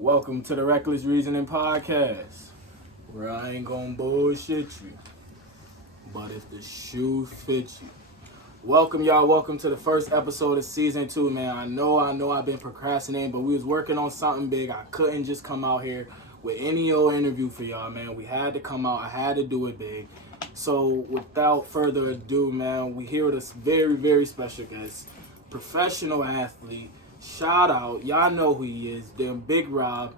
Welcome to the Reckless Reasoning Podcast, where I ain't gonna bullshit you, but if the shoe fits you. Welcome, y'all. Welcome to the first episode of season 2, man. I know I've been procrastinating, but we was working on something big. I couldn't just come out here with any old interview for y'all, man. We had to come out. I had to do it big. So without further ado, man, we here with a very, very special guest, professional athlete. Shout out, y'all know who he is. Damn, Big Rob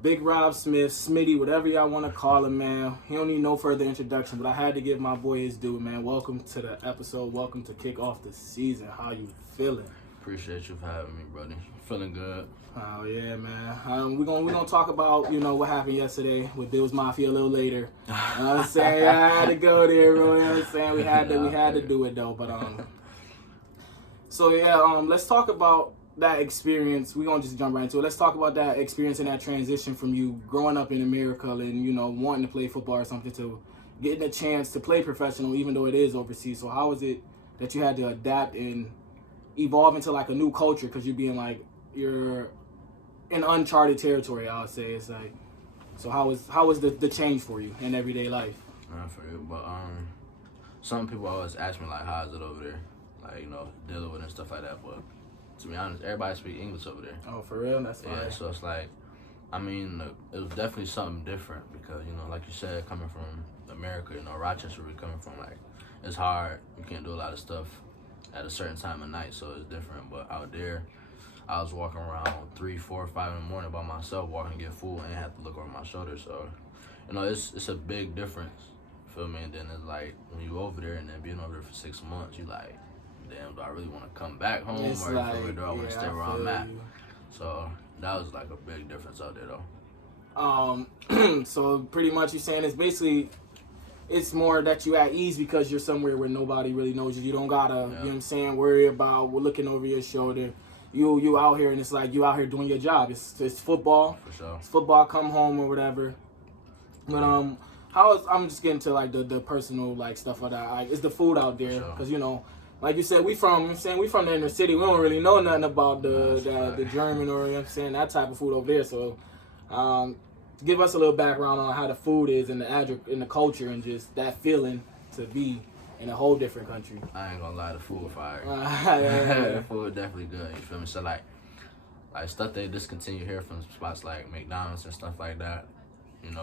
Smith, Smitty, whatever y'all want to call him, man. He don't need no further introduction, but I had to give my boy his due, man. Welcome to the episode. Welcome to kick off the season. How you feeling? Appreciate you for having me, brother. Feeling good. Oh yeah, man. We're gonna talk about what happened yesterday with Bills Mafia a little later. You know what I'm saying? I had to go there, bro. You know what I'm saying? We had to do it though. But let's talk about that experience. We're gonna just jump right into it. Let's talk about that experience and that transition from you growing up in America and wanting to play football or something to getting a chance to play professional, even though it is overseas. So how was it that you had to adapt and evolve into like a new culture because you're in uncharted territory? I would say it's like. So how was the change for you in everyday life? I feel you, but some people always ask me like, how is it over there? Like dealing with it and stuff like that. But to be honest, everybody speak English over there. Oh, for real? That's fine. Yeah, so it's like, it was definitely something different because, like you said, coming from America, Rochester, we're coming from, like, it's hard. You can't do a lot of stuff at a certain time of night, so it's different. But out there, I was walking around 3, 4, 5 in the morning by myself, walking to get food, and I had to look over my shoulder. So, it's a big difference, feel me? And then it's like, when you over there and then being over there for 6 months, you like, damn, do I really want to come back home It's or like, do I want to stay where I'm at? you. So that was like a big difference out there though. So pretty much you're saying it's more that you at ease because you're somewhere where nobody really knows you. You don't gotta, you know what I'm saying, worry about looking over your shoulder. You out here and it's like you out here doing your job. It's football. For sure. It's football, come home or whatever. But I'm just getting to like the personal like stuff like that. Like, is the food out there? Because like you said, we from the inner city. We don't really know nothing about the German or that type of food over there. So, give us a little background on how the food is and the culture and just that feeling to be in a whole different country. I ain't gonna lie, the food fire. Yeah. The food definitely good. You feel me? So like stuff they discontinue here from spots like McDonald's and stuff like that.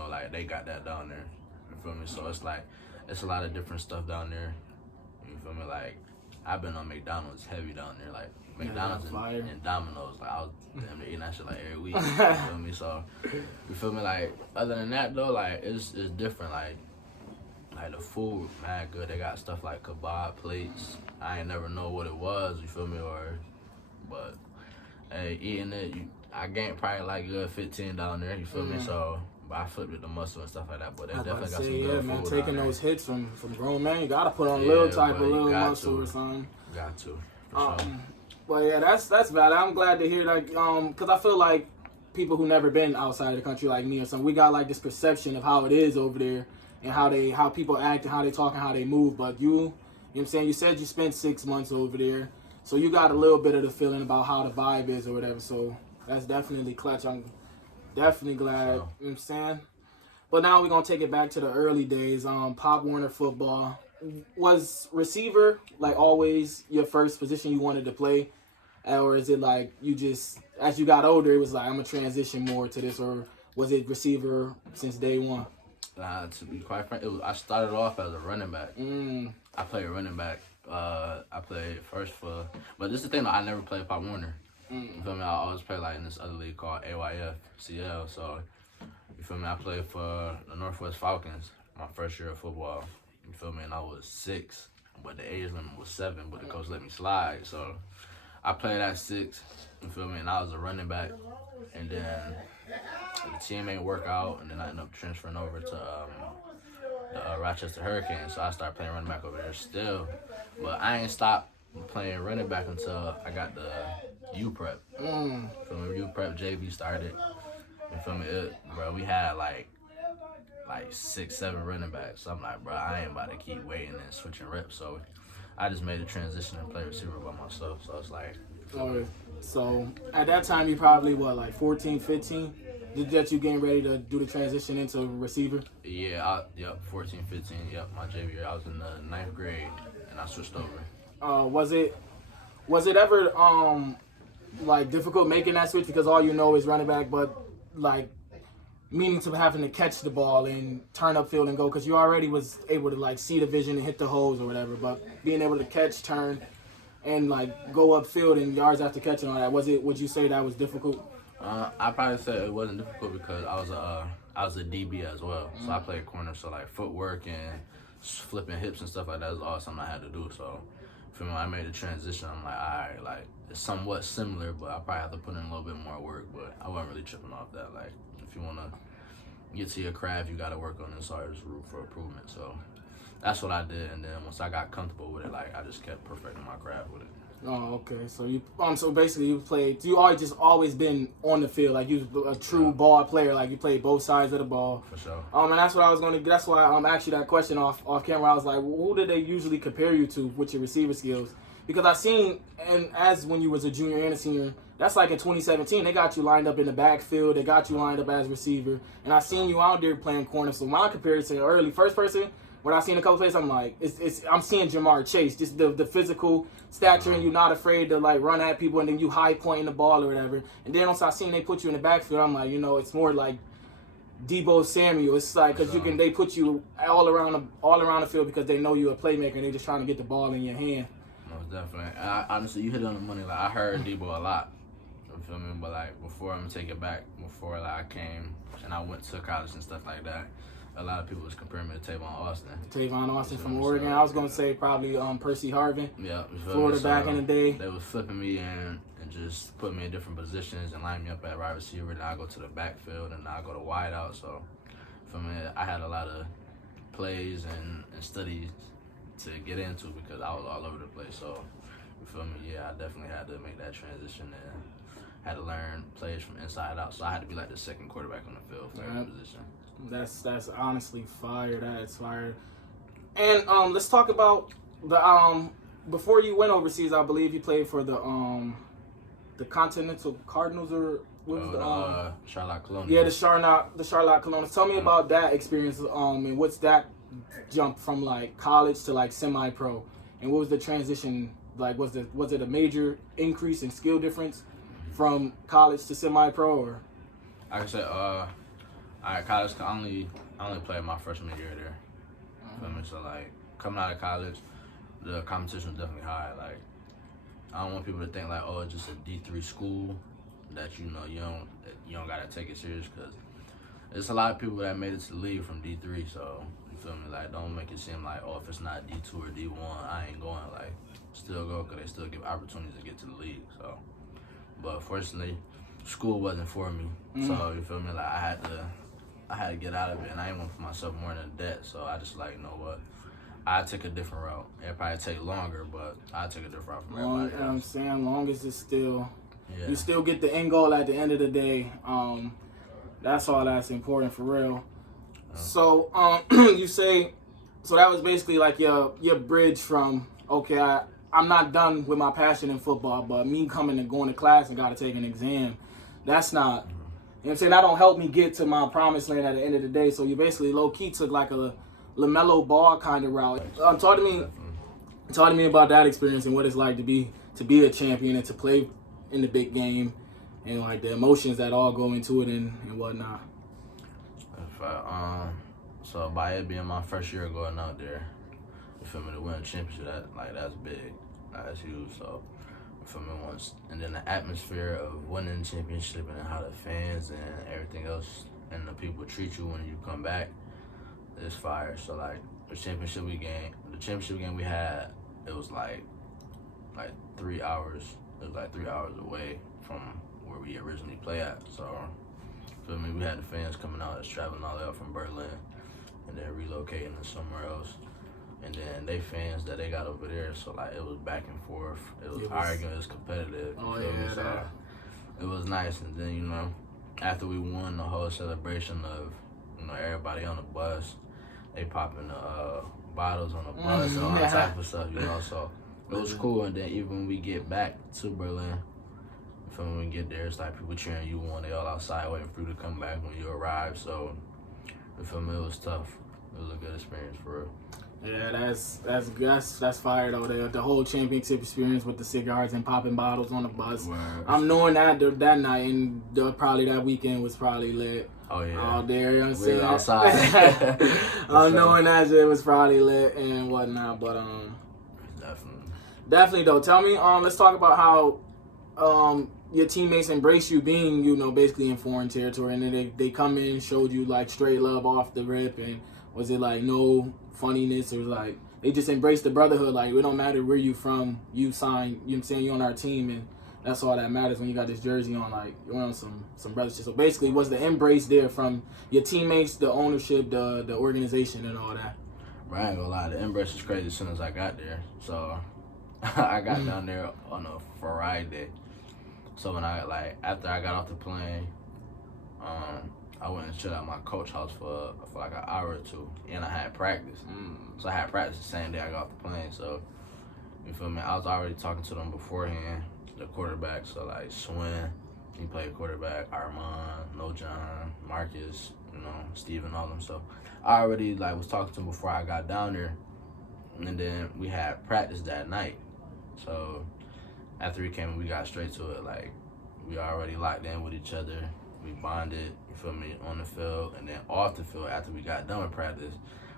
Like they got that down there. You feel me? So it's like it's a lot of different stuff down there. You feel me? Like I've been on McDonald's heavy down there, like McDonald's and Domino's. Like I was damn near eating that shit like every week. You feel me? So you feel me? Like other than that though, like it's different. Like the food, mad good. They got stuff like kebab plates. I ain't never know what it was. You feel me? But hey, eating it, I gained probably like good 15 down there. You feel me? So. But I flipped with the muscle and stuff like that. But they definitely got some good food. Taking those hits from grown men, you gotta put on a little type of little muscle or something. Got to, for sure. But yeah, that's valid. I'm glad to hear that. Because I feel like people who never been outside of the country like me or something, we got like this perception of how it is over there and how people act and how they talk and how they move. But you know what I'm saying, you said you spent 6 months over there, so you got a little bit of the feeling about how the vibe is or whatever. So that's definitely clutch. I'm definitely glad, you know what I'm saying? But now we're going to take it back to the early days. Pop Warner football. Was receiver, like, always your first position you wanted to play? Or is it like you just, as you got older, it was like, I'm going to transition more to this? Or was it receiver since day one? To be quite frank, I started off as a running back. I played running back. I played first but this is the thing, I never played Pop Warner. You feel me? I always play like in this other league called AYF-CL. So, you feel me? I played for the Northwest Falcons my first year of football. You feel me? And I was 6, but the age limit was 7, but the coach let me slide. So, I played at 6, you feel me? And I was a running back. And then the team ain't work out, and then I ended up transferring over to the Rochester Hurricanes. So, I started playing running back over there still. But I ain't stopped playing running back until I got the U-Prep. Feel me? U-Prep JV started. You feel me? Bro, we had like 6, 7 running backs. So I'm like, bro, I ain't about to keep waiting and switching reps. So I just made a transition and play receiver by myself. So it's like. So at that time, you probably, 14, 15? that you getting ready to do the transition into receiver? Yeah, 14, 15, my JV year. I was in the 9th grade, and I switched over. Was it ever like difficult making that switch because all you know is running back, but like meaning to having to catch the ball and turn upfield and go because you already was able to like see the vision and hit the holes or whatever, but being able to catch, turn, and like go upfield and yards after catching all that, would you say that was difficult? I probably say it wasn't difficult because I was a DB as well, so I played corner. So like footwork and flipping hips and stuff like that was all something I had to do. So for me, when I made the transition, I'm like, all right, like it's somewhat similar, but I probably have to put in a little bit more work. But I wasn't really tripping off that. Like if you wanna get to your craft, you gotta work on this hardest route for improvement. So that's what I did, and then once I got comfortable with it, like I just kept perfecting my craft with it. Oh, okay. So so basically you always been on the field, like you was a true ball player, like you played both sides of the ball. For sure. And that's what I was that's why I asked you that question off camera. I was like, who did they usually compare you to with your receiver skills? Because I seen, and as when you was a junior and a senior, that's like in 2017, they got you lined up in the backfield, they got you lined up as receiver, and I seen you out there playing corner. So my comparison early first person, when I seen a couple plays, I'm like, I'm seeing Jamar Chase, just the physical stature, and you're not afraid to like run at people, and then you high pointing the ball or whatever. And then once I seen they put you in the backfield, I'm like, it's more like Debo Samuel. It's like because they put you all around the field because they know you're a playmaker, and they just trying to get the ball in your hand. Most definitely. And honestly, you hit it on the money. Like I heard Debo a lot. You feel me? But like before, I'm gonna take it back. Before like I came and I went to college and stuff like that, a lot of people was comparing me to Tavon Austin. Tavon Austin from Oregon. I was gonna say probably Percy Harvin. Yeah, Florida back in the day. They was flipping me in and just put me in different positions and line me up at wide receiver. Then I go to the backfield and I go to wide out. So for me, I had a lot of plays and studies to get into because I was all over the place. So you feel me? Yeah, I definitely had to make that transition and had to learn plays from inside out. So I had to be like the second quarterback on the field for every position. That's honestly fire. That's fire. And let's talk about the before you went overseas. I believe you played for the Continental Cardinals or Charlotte Colonials. Yeah, the Charlotte Colonials. Tell me about that experience. And what's that jump from like college to like semi-pro? And what was the transition like? Was it a major increase in skill difference from college to semi-pro or? Like I said, college. I only played my freshman year there. Feel me? So like coming out of college, the competition was definitely high. Like I don't want people to think like, oh, it's just a D3 school that you don't gotta take it serious because there's a lot of people that made it to the league from D3. So you feel me? Like don't make it seem like, oh, if it's not D2 or D1, I ain't going. Like still go because they still give opportunities to get to the league. So, but fortunately, school wasn't for me. So you feel me? Like I had to get out of it, and I didn't want to put myself more in debt. So I just like, you know what? I took a different route. It'd probably take longer, but I took a different route from everybody else. I'm saying long as it's still, you still get the end goal at the end of the day. That's all that's important for real. So you say, so that was basically like your bridge from, okay, I'm not done with my passion in football, but me coming and going to class and got to take an exam, that's not, you know what I'm saying, that don't help me get to my promised land at the end of the day. So you basically low-key took like a LaMelo Ball kind of route. Talk to me about that experience and what it's like to be a champion and to play in the big game and like the emotions that all go into it and whatnot. So by it being my first year going out there, you feel me, to win a championship, that's big. That's huge. So you feel me, once, and then the atmosphere of winning the championship and how the fans and everything else and the people treat you when you come back is fire. So like the championship game we had, it was like 3 hours. It was like 3 hours away from where we originally play at. So feel me, we had the fans coming out that's traveling all the way up from Berlin and then relocating to somewhere else. And then they fans that they got over there, so like it was back and forth. It was arguing, it was competitive. So it was nice. And then, after we won, the whole celebration of, everybody on the bus, they popping the bottles on the bus and all that type of stuff, so it was cool. And then even when we get back to Berlin, From when we get there, it's like people cheering you on. They all outside waiting for you to come back when you arrive. So, you feel me? It was tough. It was a good experience for real. Yeah, that's fire though. The whole championship experience with the cigars and popping bottles on the bus. Word. I'm knowing that night and probably that weekend was probably lit. Oh yeah. Out there, you know what I'm saying? Outside. I'm knowing that shit was probably lit and whatnot, but definitely though. Tell me, let's talk about how your teammates embrace you being, basically in foreign territory, and then they come in and showed you like straight love off the rip, and was it like no funniness, or like they just embraced the brotherhood? Like, it don't matter where you from, you signed, you know what I'm saying, you on our team, and that's all that matters when you got this jersey on. Like, you're on some brother shit. So basically, was the embrace there from your teammates, the ownership, the organization, and all that? I ain't gonna lie, the embrace was crazy as soon as I got there. So I got down there on a Friday. So when after I got off the plane, I went and chilled at my coach house for like an hour or two, and I had practice. So I had practice the same day I got off the plane. So, you feel me? I was already talking to them beforehand, the quarterbacks. So like Swin, he played quarterback. Armand, No John, Marcus, Steven, all them. So I already was talking to them before I got down there, and then we had practice that night. So after we came, we got straight to it. Like, we already locked in with each other. We bonded, you feel me, on the field, and then off the field after we got done with practice,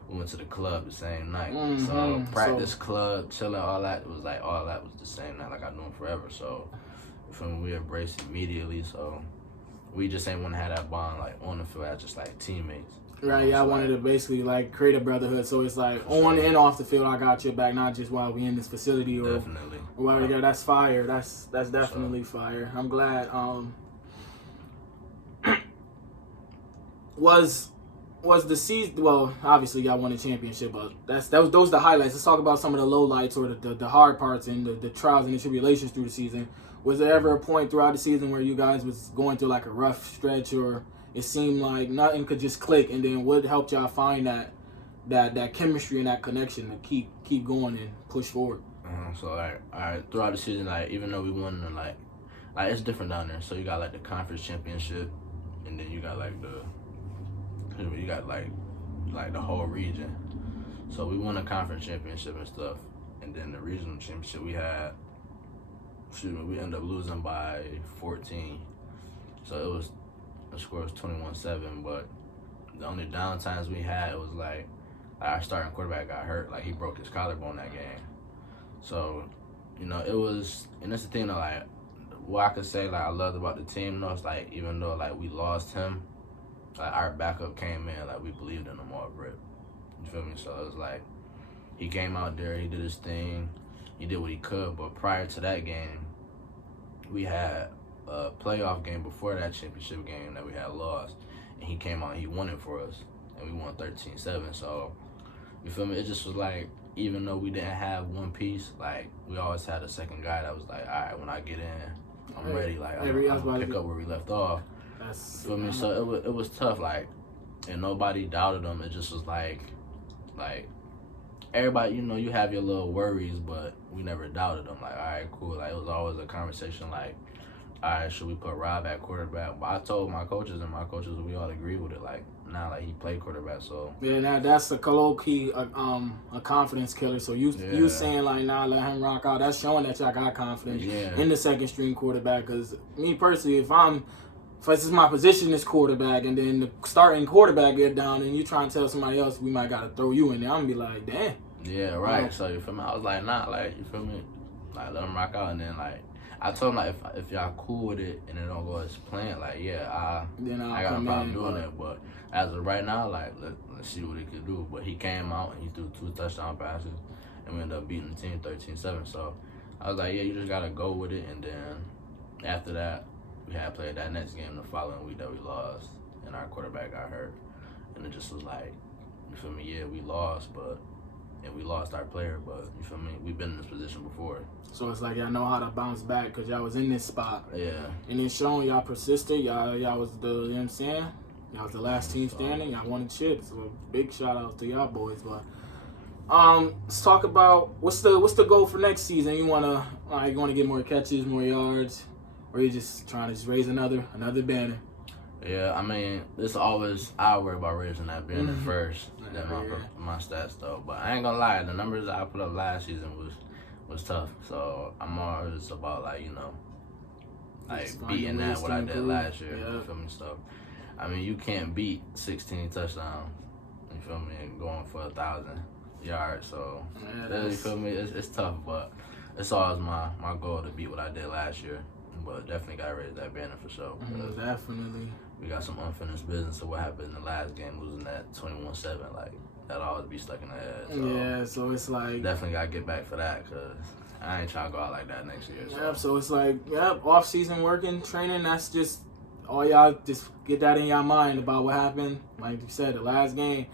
we went to the club the same night. So practice, club, chilling, all that, it was like all that was the same night, like I knew him forever. So, you feel me, we embraced immediately. So we just ain't want to have that bond like on the field as just like teammates. Right, yeah, I wanted to basically like create a brotherhood. So it's like on and off the field, I got your back, not just while we in this facility or definitely. While we there. That's fire. That's definitely fire. I'm glad. Was the season? Well, obviously y'all won a championship, but those are the highlights. Let's talk about some of the lowlights or the hard parts and the trials and the tribulations through the season. Was there ever a point throughout the season where you guys was going through like a rough stretch, or it seemed like nothing could just click, and then what helped y'all find that chemistry and that connection to keep going and push forward? So throughout the season, even though we won, it's different down there. So you got the conference championship, and then you got the whole region. So we won a conference championship and stuff, and then the regional championship we ended up losing by 14. So the score was 21-7, but the only downtimes we had was our starting quarterback got hurt. He broke his collarbone that game. So, it was, and that's the thing though, what I could say I loved about the team though, is even though we lost him, our backup came in, we believed in him all rip. You feel me? So it was he came out there, he did his thing, he did what he could, but prior to that game, we had a playoff game before that championship game that we had lost, and he came out and he won it for us, and we won 13-7. So, you feel me? It just was even though we didn't have one piece, we always had a second guy that was all right, when I get in, I'm ready. I'm gonna pick up where we left off. You feel me? So it was tough, and nobody doubted him. It just was everybody, you have your little worries, but we never doubted him. All right, cool. It was always a conversation all right, should we put Rob at quarterback? But I told my coaches, we all agree with it. He played quarterback, so. Yeah, that's a low-key, a confidence killer. So you saying let him rock out. That's showing that y'all got confidence in the second string quarterback. Because me personally, if this is my position as quarterback, and then the starting quarterback get down, and you try and tell somebody else we might gotta throw you in there, I'm gonna be damn. Yeah, right. So you feel me? I was nah, you feel me? Let him rock out, and then I told him if y'all cool with it and it don't go as planned, I got no problem doing it. But as of right now, let's see what he could do. But he came out and he threw 2 touchdown passes, and we ended up beating the team 13-7. So I was you just gotta go with it. And then after that, we had played that next game the following week that we lost, and our quarterback got hurt, and it just was you feel me? Yeah, we lost, and we lost our player, but you feel me? We've been in this position before. So it's y'all know how to bounce back because y'all was in this spot. Yeah. And it's showing y'all persisted. Y'all was you know what I'm saying? Y'all was the last team standing. Y'all won the chip. So big shout out to y'all boys. But let's talk about what's the goal for next season. You wanna get more catches, more yards, or you just trying to just raise another banner? Yeah, I mean, I worry about raising that banner first than my stats though. But I ain't gonna lie, the numbers I put up last season was tough. So I'm always about like beating that what I did last year. You feel me? So I mean, you can't beat 16 touchdowns. You feel me? And going for 1,000 yards. So you feel me? It's tough, but it's always my goal to beat what I did last year. But definitely got to raise that banner for sure. Definitely. We got some unfinished business of what happened in the last game, losing that 21-7. Like, that'll always be stuck in the head. So so it's like... Definitely got to get back for that, because I ain't trying to go out like that next year. So. So it's like, off-season working, training, that's just... All y'all just get that in your mind about what happened. Like you said, the last game,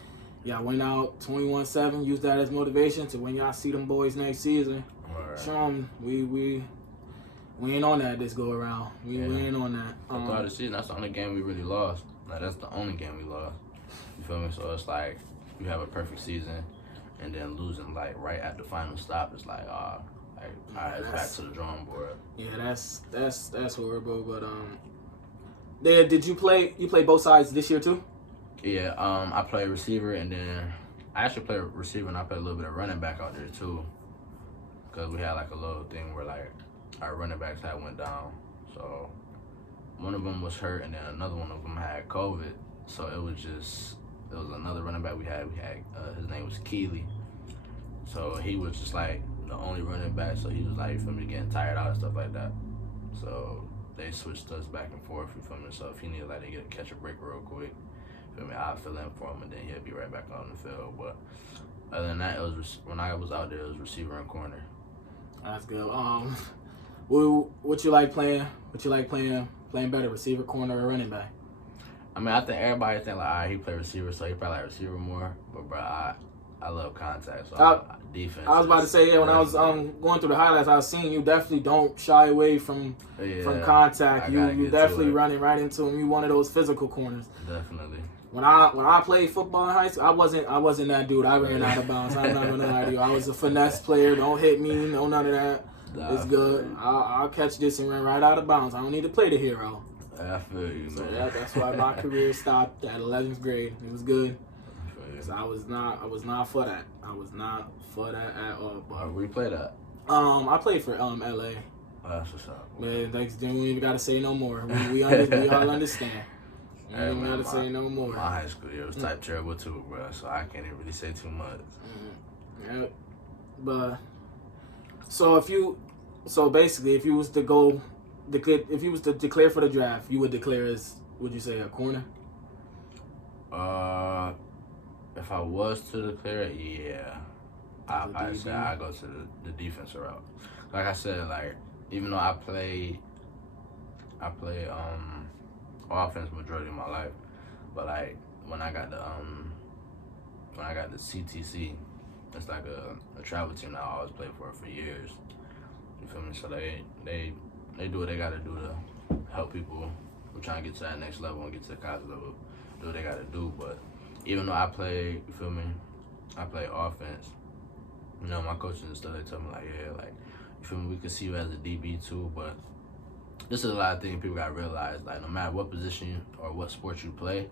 y'all went out 21-7, use that as motivation to when y'all see them boys next season. Right. Show them we ain't on that this go around. We ain't on that. Throughout the season, that's the only game we really lost. Like, that's the only game we lost. You feel me? So it's like you have a perfect season, and then losing like right at the final stop is like, all right, it's back to the drawing board. Yeah, that's horrible. But did you play? You play both sides this year too? Yeah, I play receiver, and then I actually play receiver, and I play a little bit of running back out there too, because we had like a little thing where like our running backs had went down. So one of them was hurt, and then another one of them had COVID. So it was another running back we had. His name was Keely. So he was just like the only running back. So he was like, you feel me, getting tired out and stuff like that. So they switched us back and forth, you feel me. So if he needed like to catch a break real quick, you feel me, I'd fill in for him, and then he'll be right back on the field. But other than that, when I was out there, it was receiver and corner. That's good. What you like playing? What you like playing better, receiver, corner, or running back? I mean, I think everybody think like, all right, he play receiver, so he probably like receiver more. But bro, I love contact, so defense. I was about to say, when I was going through the highlights, I was seeing you definitely don't shy away from contact. You definitely running right into him. You one of those physical corners. Definitely. When I played football in high school, I wasn't that dude. I ran out of bounds. I'm not gonna lie to you. I was a finesse player. Don't hit me. No, none of that. It's good. I'll catch this and run right out of bounds. I don't need to play the hero. I feel you, man. So that's why my career stopped at 11th grade. It was good. Because I was not for that. I was not for that at all. But where you played at? I played for LA. Oh, that's what's up. Man, thanks. We ain't even gotta say no more. We all understand. You ain't even gotta say no more. My high school year was type terrible too, bro. So I can't even really say too much. Yep. But basically, if you was to declare for the draft, you would declare as, would you say, a corner? If I was to declare it, yeah, I'd say I go to the defensive route. Like I said, like even though I play offense majority of my life, but like when I got the CTC, it's like a travel team that I always played for years. You feel me? So they do what they gotta do to help people who trying to get to that next level and get to the college level. Do what they gotta do. But even though I play, you feel me, I play offense. You know, my coaches and stuff, they tell me like, yeah, like, you feel me, we can see you as a DB too, but this is a lot of things people gotta realize. Like, no matter what position or what sport you play,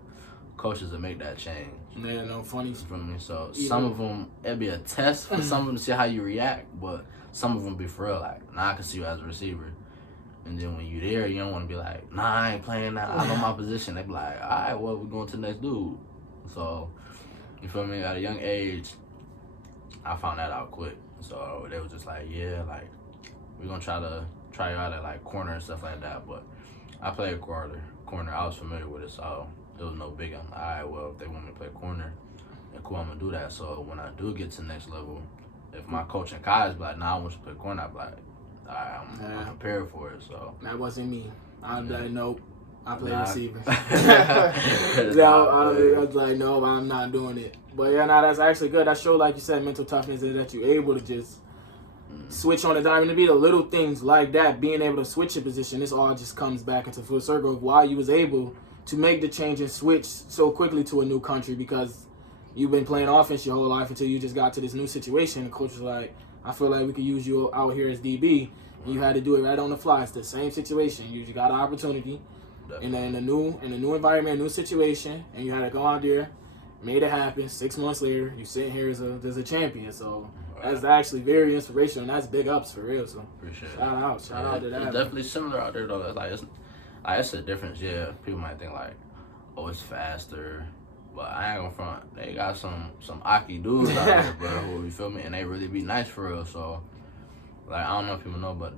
coaches will make that change. Yeah, no funny. You feel me? So some of them, it'll be a test for some of them to see how you react, but some of them be for real. Like, I can see you as a receiver. And then when you're there, you don't want to be like, I ain't playing that. I know my position. They be like, all right, well, we're going to the next dude. So, you feel me? At a young age, I found that out quick. So they was just like, yeah, like, we're going to try you out at, like, corner and stuff like that. But I played corner. I was familiar with it, so it was no big. I'm like, all right, well, if they want me to play corner, then cool, I'm going to do that. So when I do get to the next level, if my coach in college be like, I want you to play corner, I'd be like, all right, I'm prepared for it. So that wasn't me. I'd be like, nope, I play receiver. I was like, no, I'm not doing it. But yeah, that's actually good. That show, like you said, mental toughness is that you're able to just switch on a dime. And to be the little things like that, being able to switch your position, this all just comes back into full circle of why you was able to make the change and switch so quickly to a new country, because you've been playing offense your whole life until you just got to this new situation. The coach was like, I feel like we could use you out here as DB. And you had to do it right on the fly. It's the same situation. You got an opportunity in a new environment, a new situation, and you had to go out there, made it happen. 6 months later, you sitting here as a champion. So that's actually very inspirational, and that's big ups for real. So appreciate it. Shout out to that. It's definitely similar out there though. It's a difference. Yeah, people might think like, oh, it's faster. But I ain't gonna front. They got some Aki dudes out there, bro. Who, you feel me? And they really be nice for real. So, like, I don't know if people know, but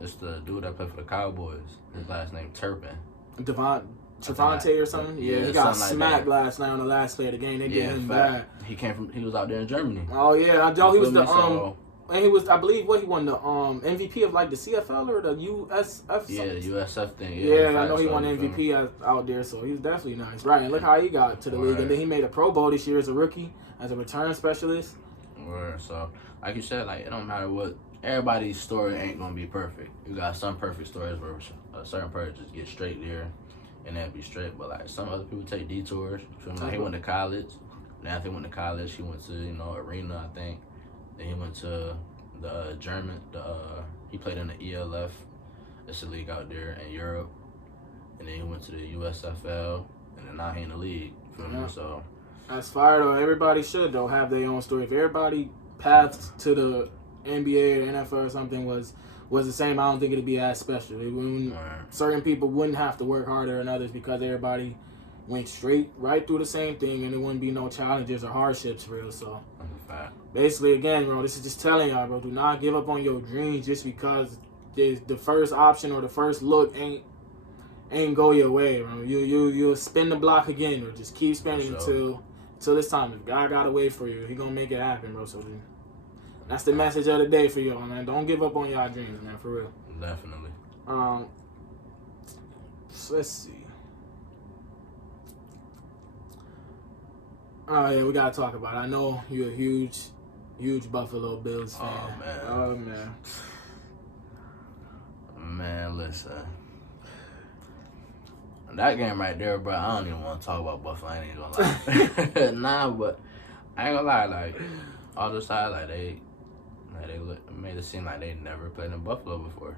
it's the dude that played for the Cowboys. His last name Turpin. Trevante or something? Yeah, he got smacked last night on the last play of the game. They did him bad. He was out there in Germany. Oh yeah, I know he was and he was, I believe, he won the MVP of like the CFL or the USF. Yeah, the USF thing. Yeah, I know he won MVP out there, so he's definitely nice. Right, and look how he got to the league, and then he made a Pro Bowl this year as a rookie, as a return specialist. So, like you said, like it don't matter what. Everybody's story ain't gonna be perfect. You got some perfect stories where a certain person just get straight there, and then be straight. But like some other people take detours. Like he went to college. Anthony went to college. He went to Arena, I think. Then he went to the German. He played in the ELF. It's a league out there in Europe. And then he went to the USFL. And then now he in the league. Feel me? So that's fire though. Everybody should though have their own story. If everybody paths to the NBA or NFL or something was the same, I don't think it'd be as special. Certain people wouldn't have to work harder than others because everybody went right through the same thing, and there wouldn't be no challenges or hardships for real. So basically, again, bro, this is just telling y'all, bro, do not give up on your dreams just because the first option or the first look ain't go your way, bro. You'll spin the block again, or just keep spinning until it's time. If God got a way for you, He gonna make it happen, bro. So that's the message of the day for y'all, man. Don't give up on y'all dreams, man, for real. Definitely. So let's see. Oh yeah, we gotta talk about it. I know you're a huge Buffalo Bills fan. Oh man. Man, listen. That game right there, bro, I don't even want to talk about Buffalo. I ain't even gonna lie. Nah, but I ain't gonna lie. Like, all the side, like they made it seem like they never played in Buffalo before.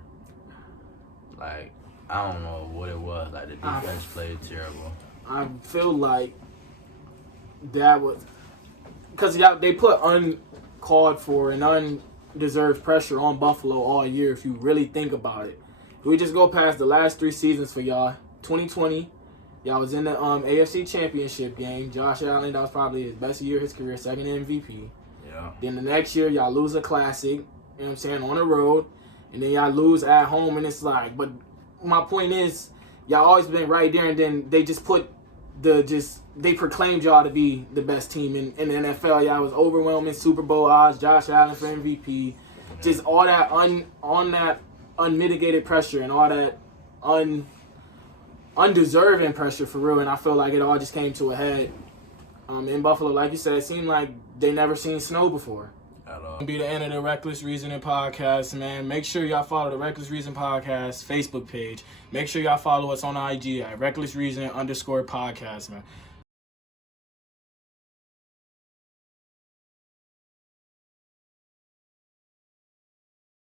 Like, I don't know what it was. Like, the defense played terrible. I feel like that was because they put uncalled for and undeserved pressure on Buffalo all year. If you really think about it, if we just go past the last 3 seasons for y'all. 2020, y'all was in the AFC Championship game. Josh Allen, that was probably his best year of his career, second MVP. Yeah. Then the next year, y'all lose a classic, you know what I'm saying, on the road. And then y'all lose at home, and it's like, but my point is, y'all always been right there, and then they just they proclaimed y'all to be the best team in the NFL. Y'all was overwhelming Super Bowl odds, Josh Allen for MVP. Just all that on that unmitigated pressure and all that undeserving pressure for real, and I feel like it all just came to a head in Buffalo. Like you said, it seemed like they never seen snow before. At all. Be the end of the Reckless Reasoning podcast, man. Make sure y'all follow the Reckless Reason podcast Facebook page. Make sure y'all follow us on IG at Reckless Reasoning _podcast, man.